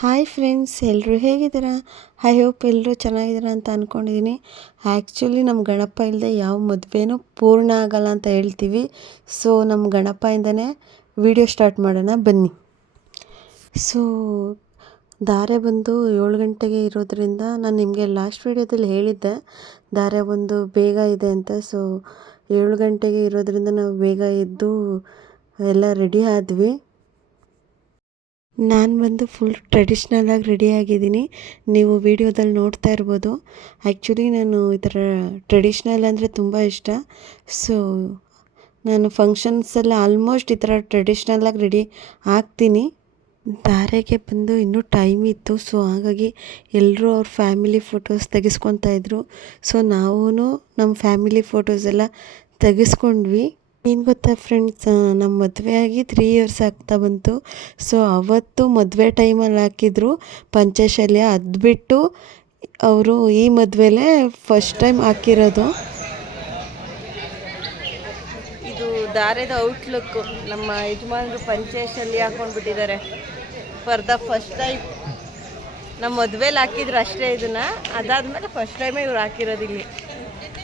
Hi friends ಎಲ್ಲರೂ ಹೇಗಿದ್ದೀರಾ? I hope ಎಲ್ಲರೂ ಚೆನ್ನಾಗಿದ್ದೀರಾ ಅಂತ ಅಂದ್ಕೊಂಡಿದ್ದೀನಿ ಆ್ಯಕ್ಚುಲಿ ನಮ್ಮ ಗಣಪ ಇಲ್ಲದೆ ಯಾವ ಮದುವೆನೂ ಪೂರ್ಣ ಆಗಲ್ಲ ಅಂತ ಹೇಳ್ತೀವಿ. ಸೊ ನಮ್ಮ ಗಣಪಯಿಂದನೇ ವಿಡಿಯೋ ಸ್ಟಾರ್ಟ್ ಮಾಡೋಣ, ಬನ್ನಿ. ಸೊ ಧಾರೆ ಬಂದು ಏಳು ಗಂಟೆಗೆ ಇರೋದರಿಂದ ನಾನು ನಿಮಗೆ ಲಾಸ್ಟ್ ವೀಡಿಯೋದಲ್ಲಿ ಹೇಳಿದ್ದೆ. ಧಾರೆ ಬಂದು ಬೇಗ ಇದೆ ಅಂತ. ಸೊ ಏಳು ಗಂಟೆಗೆ ಇರೋದರಿಂದ ನಾವು ಬೇಗ ಎದ್ದು ಎಲ್ಲ ರೆಡಿ ಆದ್ವಿ. ನಾನು ಬಂದು ಫುಲ್ ಟ್ರೆಡಿಷ್ನಲಾಗಿ ರೆಡಿ ಆಗಿದ್ದೀನಿ. ನೀವು ವಿಡಿಯೋದಲ್ಲಿ ನೋಡ್ತಾ ಇರ್ಬೋದು. ಆ್ಯಕ್ಚುಲಿ ನಾನು ಈ ಥರ ಟ್ರೆಡಿಷ್ನಲ್ ಅಂದರೆ ತುಂಬ ಇಷ್ಟ. ಸೊ ನಾನು ಫಂಕ್ಷನ್ಸೆಲ್ಲ ಆಲ್ಮೋಸ್ಟ್ ಈ ಥರ ಟ್ರೆಡಿಷ್ನಲಾಗಿ ರೆಡಿ ಆಗ್ತೀನಿ. ಧಾರೆಗೆ ಬಂದು ಇನ್ನೂ ಟೈಮ್ ಇತ್ತು. ಸೊ ಹಾಗಾಗಿ ಎಲ್ಲರೂ ಅವ್ರ ಫ್ಯಾಮಿಲಿ ಫೋಟೋಸ್ ತೆಗೆಸ್ಕೊತಾ ಇದ್ರು. ಸೊ ನಾವೂ ನಮ್ಮ ಫ್ಯಾಮಿಲಿ ಫೋಟೋಸ್ ಎಲ್ಲ ತೆಗೆಸ್ಕೊಂಡ್ವಿ. ಏನು ಗೊತ್ತಾ ಫ್ರೆಂಡ್ಸ್ ನಮ್ಮ ಮದುವೆ ಆಗಿ ತ್ರೀ ಇಯರ್ಸ್ ಆಗ್ತಾ ಬಂತು. ಸೊ ಅವತ್ತು ಮದುವೆ ಟೈಮಲ್ಲಿ ಹಾಕಿದ್ರು ಪಂಚಶಲ್ಯ. ಅದು ಬಿಟ್ಟು ಅವರು ಈ ಮದುವೆಲೇ ಫಸ್ಟ್ ಟೈಮ್ ಹಾಕಿರೋದು. ಇದು ದಾರದ ಔಟ್ಲುಕ್ ನಮ್ಮ ಯಜಮಾನರು ಪಂಚಶಲ್ಯ ಹಾಕೊಂಡ್ಬಿಟ್ಟಿದ್ದಾರೆ. ಫಾರ್ ದ ಫಸ್ಟ್ ಟೈಮ್ ನಮ್ಮ ಮದುವೆಲಿ ಹಾಕಿದ್ರು ಅಷ್ಟೇ ಇದನ್ನ. ಅದಾದ್ಮೇಲೆ ಫಸ್ಟ್ ಟೈಮೇ ಇವ್ರು ಹಾಕಿರೋದು ಇಲ್ಲಿ.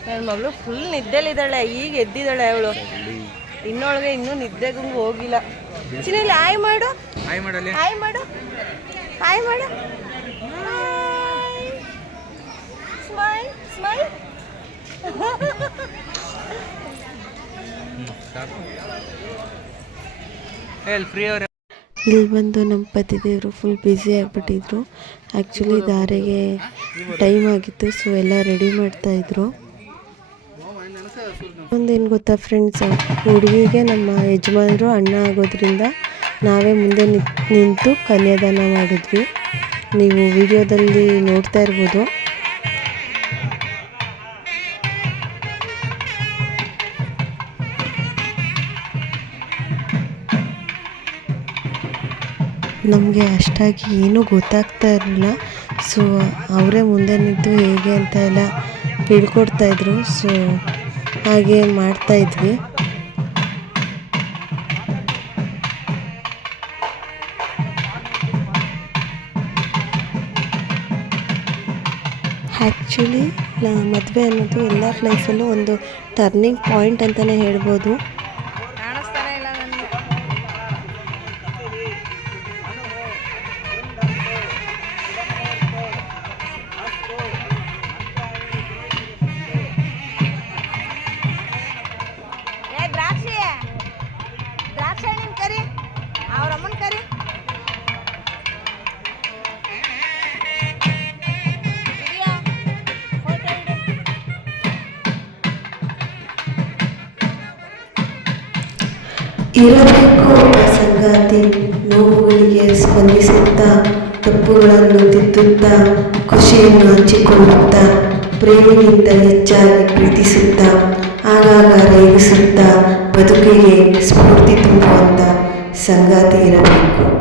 ನನ್ನ ಮಗಳು ಫುಲ್ ನಿದ್ದೆಲಿದ್ದಾಳೆ ಈಗ ಎದ್ದಿದ್ದಾಳೆ ಅವಳು. ಇನ್ನೊಳಗೆ ಇನ್ನೂ ನಿದ್ದೆಗೂ ಹೋಗಿಲ್ಲ. ಚಿನ್ನಲ್ಲಿ ಆಯ್ ಮಾಡು. ಹಾಯ್ ಮಾಡಲಿ. ಹಾಯ್ ಮಾಡು. ಹಾಯ್ ಮಾಡು. ಸ್ಮೈಲ್ ಸ್ಮೈಲ್ ಎಲ್ಲಿ ಫ್ರೀ ಅವ್ರೆ. ಇಲ್ಲಿ ಬಂದು ನಮ್ಮ ಪತಿದೇವರು ಫುಲ್ ಬ್ಯುಸಿ ಆಗಿಬಿಟ್ಟಿದ್ರು. ಆ್ಯಕ್ಚುಲಿ ದಾರಿಗೆ ಟೈಮ್ ಆಗಿತ್ತು ಸೊ ಎಲ್ಲ ರೆಡಿ ಮಾಡ್ತಾಯಿದ್ರು ಒಂದೇನು ಗೊತ್ತಾ ಫ್ರೆಂಡ್ಸ್ ಹುಡುಗಿಗೆ ನಮ್ಮ ಯಜಮಾನರು ಅಣ್ಣ ಆಗೋದ್ರಿಂದ ನಾವೇ ಮುಂದೆ ನಿಂತ್- ಕನ್ಯಾದಾನ ಮಾಡಿದ್ವಿ. ನೀವು ವಿಡಿಯೋದಲ್ಲಿ ನೋಡ್ತಾ ಇರ್ಬೋದು. ನಮಗೆ ಅಷ್ಟಾಗಿ ಏನೂ ಗೊತ್ತಾಗ್ತಾ ಇರಲಿಲ್ಲ. ಸೊ ಅವರೇ ಮುಂದೆ ನಿಂತು ಹೇಗೆ ಅಂತ ಎಲ್ಲ ಹೇಳ್ಕೊಡ್ತಾಯಿದ್ರು ಸೊ ಹಾಗೆ ಮಾಡ್ತಾಯಿದ್ವಿ ಆ್ಯಕ್ಚುಲಿ ಮದುವೆ ಅನ್ನೋದು ಎಲ್ಲರ ಲೈಫಲ್ಲೂ ಒಂದು ಟರ್ನಿಂಗ್ ಪಾಯಿಂಟ್ ಅಂತಲೇ ಹೇಳ್ಬೋದು. ಇರಬೇಕು ಸಂಗಾತಿ ನೋವುಗಳಿಗೆ ಸ್ಪಂದಿಸುತ್ತಾ, ತಪ್ಪುಗಳನ್ನು ತಿದ್ದುತ್ತಾ, ಖುಷಿಯನ್ನು ಹಂಚಿಕೊಳ್ಳುತ್ತಾ, ಪ್ರೇಮಿಗಿಂತ ಹೆಚ್ಚಾಗಿ ಪ್ರೀತಿಸುತ್ತಾ, ಆಗಾಗ ರೇಗಿಸುತ್ತಾ ಬದುಕಿಗೆ ಸ್ಫೂರ್ತಿ ತುಂಬುವಂಥ ಸಂಗಾತಿ ಇರಬೇಕು.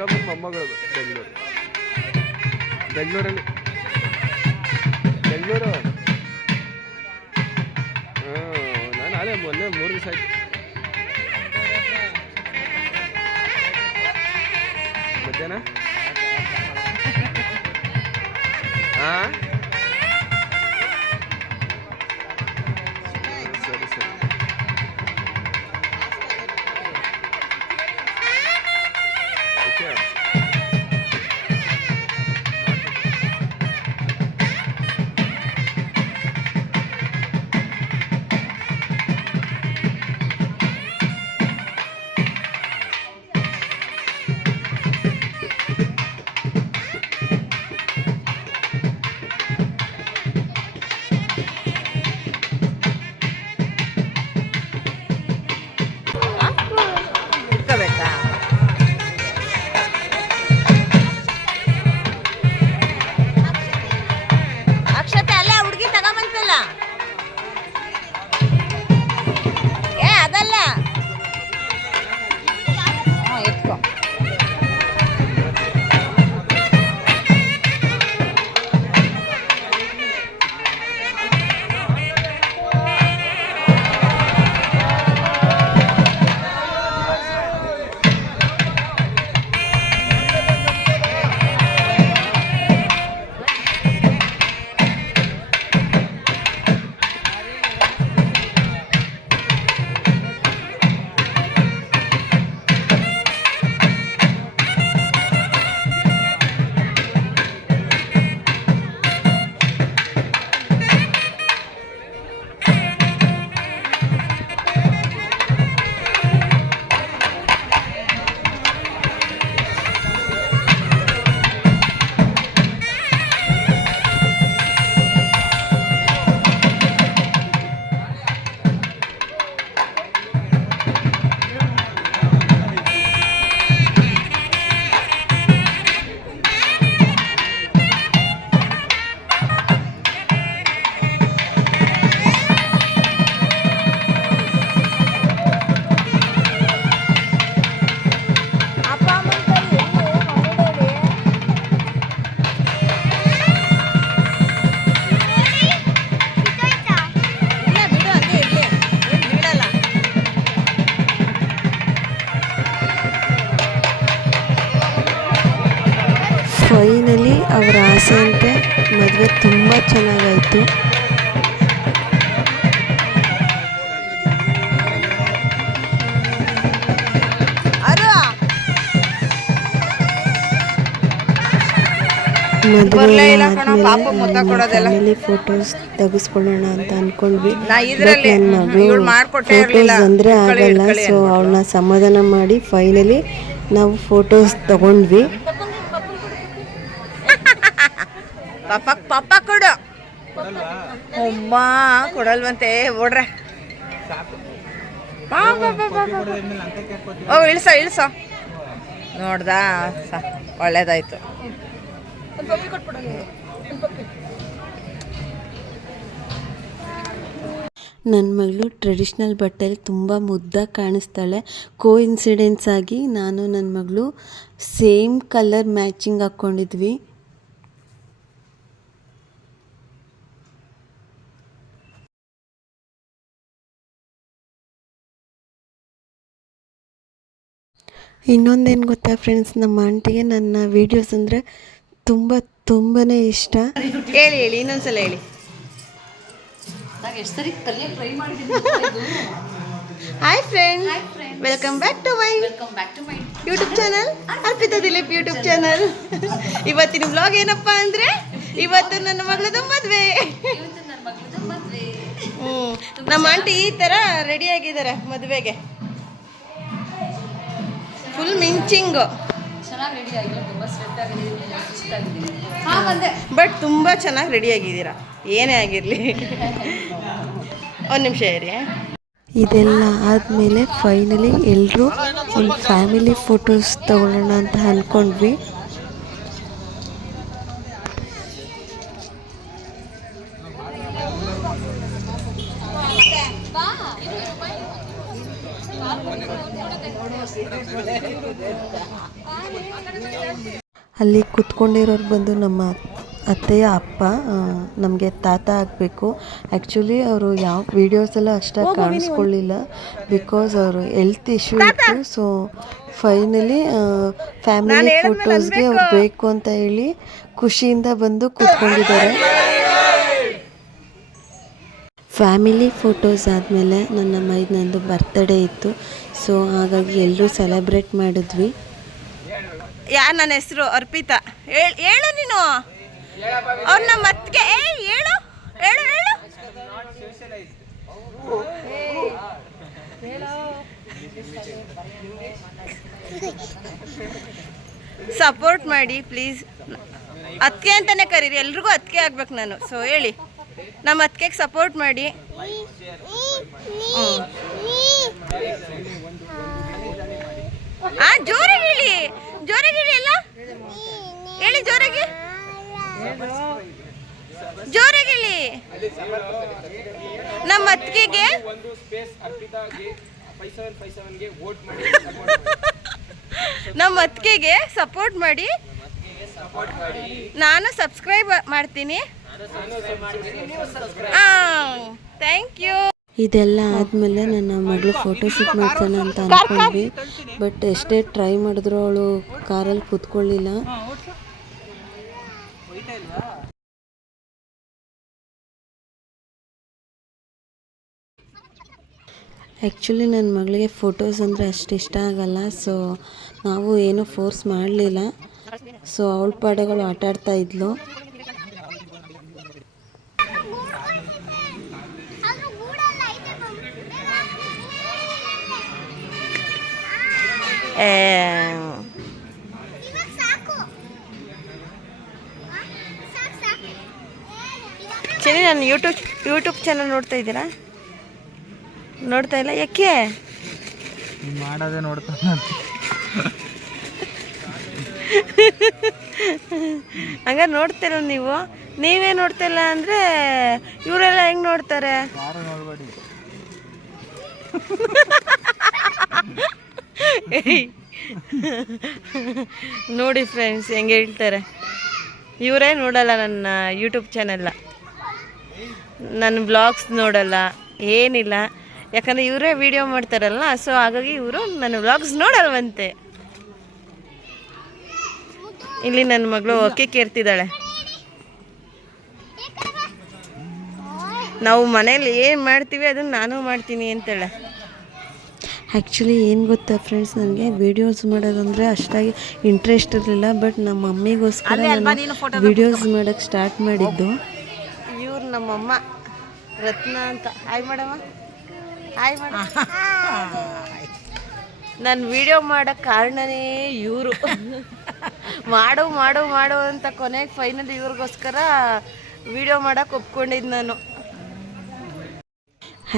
ಚಿಕ್ಕಮ್ಮನ ಮೊಮ್ಮಗಳು ಬೆಂಗಳೂರು. ಬೆಂಗಳೂರಲ್ಲಿ. ಬೆಂಗಳೂರು. ಹಾಂ ನಾನು ನಾಳೆ ಮೊನ್ನೆ ಮೂರು ದಿವಸ ಆಯ್ತು. ಮಧ್ಯಾಹ್ನ? ಹಾಂ ತುಂಬ ಚೆನ್ನಾಗಾಯಿತು. ಮದುವೆ. ಫೋಟೋಸ್ ತೆಗೆಸ್ಕೊಳ್ಳೋಣ ಅಂತ ಅನ್ಕೊಂಡ್ವಿ. ಫೋಟೋಸ್ ಅಂದ್ರೆ ಆಗಲ್ಲ. ಸೊ. ಅವಳನ್ನ ಸಮಾಧಾನ ಮಾಡಿ ಫೈನಲಿ ನಾವು ಫೋಟೋಸ್ ತಗೊಂಡ್ವಿ. ಪಾಪ ಪಾಪ ಕೊಡು. ಅಮ್ಮ, ಕೊಡಲ್ವಂತೆ, ಓಡ್ರೆ. ಓ ಇಳಿಸೋ ಇಳಿಸೋ. ನೋಡ್ದಾ? ಒಳ್ಳೇದಾಯ್ತು. ನನ್ನ ಮಗಳು ಟ್ರೆಡಿಷ್ನಲ್ ಬಟ್ಟೆಲಿ ತುಂಬ ಮುದ್ದಾಗಿ ಕಾಣಿಸ್ತಾಳೆ. ಕೋ ಇನ್ಸಿಡೆನ್ಸ್ ಆಗಿ ನಾನು ನನ್ನ ಮಗಳು ಸೇಮ್ ಕಲರ್ ಮ್ಯಾಚಿಂಗ್ ಹಾಕ್ಕೊಂಡಿದ್ವಿ ಇನ್ನೊಂದೇನು ಗೊತ್ತಾ ಫ್ರೆಂಡ್ಸ್ ನಮ್ಮ ಆಂಟಿಗೆ ನನ್ನ ವೀಡಿಯೋಸ್ ಅಂದರೆ ತುಂಬ ತುಂಬಾ ಇಷ್ಟ. ಹೇಳಿ ಹೇಳಿ ಇನ್ನೊಂದ್ಸಲ ಹೇಳಿ. Hi friend welcome back to my YouTube channel Arpita Dilip YouTube channel ಇವತ್ತಿನ ಬ್ಲಾಗ್ ಏನಪ್ಪಾ ಅಂದ್ರೆ ಇವತ್ತು ನನ್ನ ಮಗಳದು ಮದುವೆ. ಹ್ಞೂ ನಮ್ಮ ಆಂಟಿ ಈ ತರ ರೆಡಿ ಆಗಿದ್ದಾರೆ ಮದುವೆಗೆ. ಫುಲ್ ಮಿಂಚಿಂಗ್ ಬಟ್ ತುಂಬ ಚೆನ್ನಾಗಿ ರೆಡಿ ಆಗಿದ್ದೀರಾ? ಏನೇ ಆಗಿರಲಿ. ಒಂದು ನಿಮಿಷ ಇರಿ ಇದೆಲ್ಲ ಆದಮೇಲೆ ಫೈನಲಿ ಎಲ್ಲರೂ ಒಂದು ಫ್ಯಾಮಿಲಿ ಫೋಟೋಸ್ ತಗೊಳ್ಳೋಣ ಅಂತ ಅಂದ್ಕೊಂಡ್ವಿ ಅಲ್ಲಿ ಕುತ್ಕೊಂಡಿರೋರು ಬಂದು ನಮ್ಮ ಅತ್ತೆಯ ಅಪ್ಪ ನಮಗೆ ತಾತ ಆಗಬೇಕು. ಆ್ಯಕ್ಚುಲಿ ಅವರು ಯಾವ ವೀಡಿಯೋಸೆಲ್ಲ ಅಷ್ಟಾಗಿ ಕಾಣಿಸ್ಕೊಳ್ಳಿಲ್ಲ. ಬಿಕಾಸ್ ಅವರು ಹೆಲ್ತ್ ಇಶ್ಯೂ ಇತ್ತು. ಸೊ ಫೈನಲಿ ಫ್ಯಾಮಿಲಿ ಫೋಟೋಸ್ಗೆ ಅವ್ರು ಬೇಕು ಅಂತ ಹೇಳಿ ಖುಷಿಯಿಂದ ಬಂದು ಕೂತ್ಕೊಂಡಿದ್ದಾರೆ. ಫ್ಯಾಮಿಲಿ ಫೋಟೋಸ್ ಆದಮೇಲೆ ನನ್ನ ಮೈದ್ನಂದು ಬರ್ತ್ಡೇ ಇತ್ತು. ಸೊ ಹಾಗಾಗಿ ಎಲ್ಲರೂ ಸೆಲೆಬ್ರೇಟ್ ಮಾಡಿದ್ವಿ. ಯಾರು ನನ್ನ ಹೆಸರು? ಅರ್ಪಿತಾ. ಹೇಳ್ ನೀನು. ಅವ್ರನ್ನ ಏ, ಹೇಳು. ಹೇಳು ಹೇಳು. ಸಪೋರ್ಟ್ ಮಾಡಿ ಪ್ಲೀಸ್ ಅತ್ತಿಗೆ ಅಂತಾನೆ ಕರೀರಿ. ಎಲ್ರಿಗೂ ಅತ್ತಿಗೆ ಆಗ್ಬೇಕು ನಾನು. ಸೊ ಹೇಳಿ. ನಮ್ಮ ಅತ್ತಿಗೆಗೆ ಸಪೋರ್ಟ್ ಮಾಡಿ. ಆ ಜೋರಾಗಿ ಹೇಳಿ ಜೋರಾಗಿ ಹೇಳಿ ಎಲ್ಲ. ಹೇಳಿ ಜೋರಾಗಿ. ಜೋರಾಗಿ ಹೇಳಿ ನಮ್ಮ ಅತ್ತಿಗೆಗೆ. ನಮ್ಮ ಅತ್ತಿಗೆಗೆ ಸಪೋರ್ಟ್ ಮಾಡಿ. ನಾನು ಸಬ್ಸ್ಕ್ರೈಬ್ ಮಾಡ್ತೀನಿ. ಥ್ಯಾಂಕ್ ಯು ಇದೆಲ್ಲ ಆದಮೇಲೆ ನನ್ನ ಮಗಳು ಫೋಟೋ ಶೂಟ್ ಮಾಡ್ತಾನೆ ಅಂತ ಅಂದ್ಕೊಂಡ್ವಿ ಬಟ್ ಎಷ್ಟೇ ಟ್ರೈ ಮಾಡಿದ್ರು ಅವಳು ಕಾರಲ್ಲಿ ಕೂತ್ಕೊಳ್ಳಿಲ್ಲ. ಆ್ಯಕ್ಚುಲಿ ನನ್ನ ಮಗಳಿಗೆ ಫೋಟೋಸ್ ಅಂದರೆ ಅಷ್ಟು ಇಷ್ಟ ಆಗಲ್ಲ. ಸೊ ನಾವು ಏನೂ ಫೋರ್ಸ್ ಮಾಡಲಿಲ್ಲ. ಸೊ ಅವಳ ಪಾಡಗಳು ಆಟ ಆಡ್ತಾ ಇದ್ಲು. ಸರಿ ನಾನು ಯೂಟ್ಯೂಬ್ ಯೂಟ್ಯೂಬ್ ಚಾನಲ್ ನೋಡ್ತಾ ಇದ್ದೀರಾ? ನೋಡ್ತಾ ಇಲ್ಲ? ಯಾಕೆ? ಮಾಡೋದೇ ನೋಡ್ತಾ ಹಂಗಾರೆ ನೋಡ್ತೀರ ನೀವು? ನೀವೇ ನೋಡ್ತಿಲ್ಲ ಅಂದರೆ ಇವರೆಲ್ಲ ಹೆಂಗೆ ನೋಡ್ತಾರೆ? ನೋಡ್ಬೇಡಿ. ನೋಡಿ ಫ್ರೆಂಡ್ಸ್ ಹೆಂಗೆ ಹೇಳ್ತಾರೆ. ಇವರೇ ನೋಡಲ್ಲ ನನ್ನ ಯೂಟ್ಯೂಬ್ ಚಾನೆಲ್ಲ ನನ್ನ ಬ್ಲಾಗ್ಸ್ ನೋಡಲ್ಲ, ಏನಿಲ್ಲ. ಯಾಕಂದರೆ ಇವರೇ ವಿಡಿಯೋ ಮಾಡ್ತಾರಲ್ಲ ಸೊ ಹಾಗಾಗಿ ಇವರು ನನ್ನ ಬ್ಲಾಗ್ಸ್ ನೋಡಲ್ವಂತೆ. ಇಲ್ಲಿ ನನ್ನ ಮಗಳು ಅಕ್ಕಿ ಕೇರ್ತಿದ್ದಾಳೆ. ನಾವು ಮನೇಲಿ ಏನು ಮಾಡ್ತೀವಿ, ಅದನ್ನು ನಾನು ಮಾಡ್ತೀನಿ ಅಂತೇಳೆ. ಆ್ಯಕ್ಚುಲಿ ಏನು ಗೊತ್ತಾ ಫ್ರೆಂಡ್ಸ್ ನನಗೆ ವೀಡಿಯೋಸ್ ಮಾಡೋದಂದರೆ ಅಷ್ಟಾಗಿ ಇಂಟ್ರೆಸ್ಟ್ ಇರಲಿಲ್ಲ ಬಟ್ ನಮ್ಮ ಮಮ್ಮಿಗೋಸ್ಕರ ನಾನು ವೀಡಿಯೋಸ್ ಮಾಡೋಕ್ಕೆ ಸ್ಟಾರ್ಟ್ ಮಾಡಿದ್ದು. ಇವ್ರು ನಮ್ಮಮ್ಮ ರತ್ನ ಅಂತ. ಹಾಯ್ ಮಾಡಮ್ಮ ಹಾಯ್ ಮಾಡ ನಾನು ವಿಡಿಯೋ ಮಾಡೋಕ್ಕೆ ಕಾರಣನೇ ಇವರು. ಮಾಡು ಮಾಡು ಮಾಡು ಅಂತ ಕೊನೆಗೆ ಫೈನಲ್ ಇವ್ರಿಗೋಸ್ಕರ ವಿಡಿಯೋ ಮಾಡೋಕ್ಕೆ ಒಪ್ಕೊಂಡಿದ್ದು ನಾನು.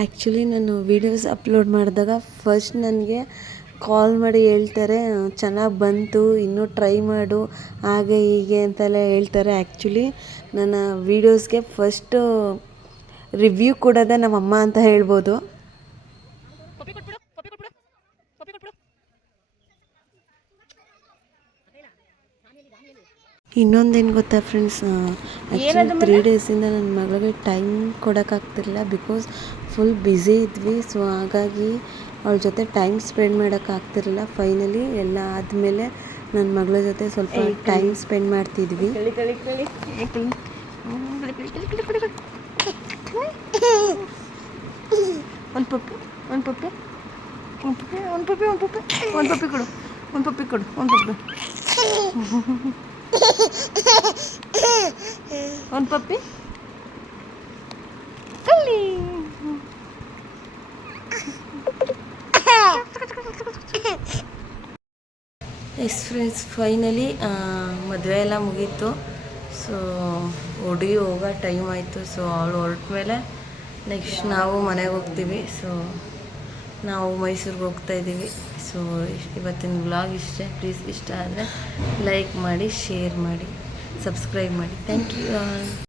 ಆ್ಯಕ್ಚುಲಿ ನಾನು ವೀಡಿಯೋಸ್ ಅಪ್ಲೋಡ್ ಮಾಡಿದಾಗ ಫಸ್ಟ್ ನನಗೆ ಕಾಲ್ ಮಾಡಿ ಹೇಳ್ತಾರೆ ಚೆನ್ನಾಗಿ ಬಂತು ಇನ್ನೂ ಟ್ರೈ ಮಾಡು ಹಾಗೆ ಹೀಗೆ ಅಂತೆಲ್ಲ ಹೇಳ್ತಾರೆ. ಆ್ಯಕ್ಚುಲಿ ನನ್ನ ವೀಡಿಯೋಸ್ಗೆ ಫಸ್ಟು ರಿವ್ಯೂ ಕೊಡೋದೇ ನಮ್ಮಮ್ಮ ಅಂತ ಹೇಳ್ಬೋದು. ಇನ್ನೊಂದೇನು ಗೊತ್ತಾ ಫ್ರೆಂಡ್ಸ್ ಆ್ಯಕ್ಚುಲಿ ತ್ರೀ ಡೇಸಿಂದ ನನ್ನ ಮಗಳಿಗೆ ಟೈಮ್ ಕೊಡೋಕ್ಕಾಗ್ತಿರಲಿಲ್ಲ ಬಿಕಾಸ್ ಫುಲ್ ಬ್ಯುಸಿ ಇದ್ವಿ. ಸೊ ಹಾಗಾಗಿ ಅವಳ ಜೊತೆ ಟೈಮ್ ಸ್ಪೆಂಡ್ ಮಾಡೋಕ್ಕಾಗ್ತಿರಲಿಲ್ಲ ಫೈನಲಿ ಎಲ್ಲ ಆದಮೇಲೆ ನನ್ನ ಮಗಳ ಜೊತೆ ಸ್ವಲ್ಪ ಟೈಮ್ ಸ್ಪೆಂಡ್ ಮಾಡ್ತಿದ್ವಿ. ಒಂದು ಪಪ್ಪಿ ಒಂದು ಪಪ್ಪಿ ಒಂದು ಪಪ್ಪಿ ಒಂದು ಪಪ್ಪಿ ಒಂದು ಪಪ್ಪಿ ಒಂದು ಪಪ್ಪಿ ಕೊಡು ಒಂದು ಪಪ್ಪಿ ಕೊಡು ಒಂದು ಪಪ್ಪಿ. ಒಂದು ಪಪ್ಪಿ. ಕಲ್ಲಿ ಎಸ್ ಫ್ರೆಂಡ್ಸ್ ಫೈನಲಿ ಮದುವೆ ಎಲ್ಲ ಮುಗೀತು. ಸೊ ಹುಡುಗಿ ಹೋಗೋ ಟೈಮ್ ಆಯಿತು. ಸೊ ಅವಳು ಹೊರಟ ಮೇಲೆ ನೆಕ್ಸ್ಟ್ ನಾವು ಮನೆಗೆ ಹೋಗ್ತೀವಿ. ಸೊ ನಾವು ಮೈಸೂರಿಗೆ ಹೋಗ್ತಾ ಇದ್ದೀವಿ. ಸೊ ಇವತ್ತಿನ ವ್ಲಾಗ್ ಇಷ್ಟೇ. ಪ್ಲೀಸ್ ಇಷ್ಟ ಆದರೆ ಲೈಕ್ ಮಾಡಿ ಶೇರ್ ಮಾಡಿ ಸಬ್ಸ್ಕ್ರೈಬ್ ಮಾಡಿ. Thank you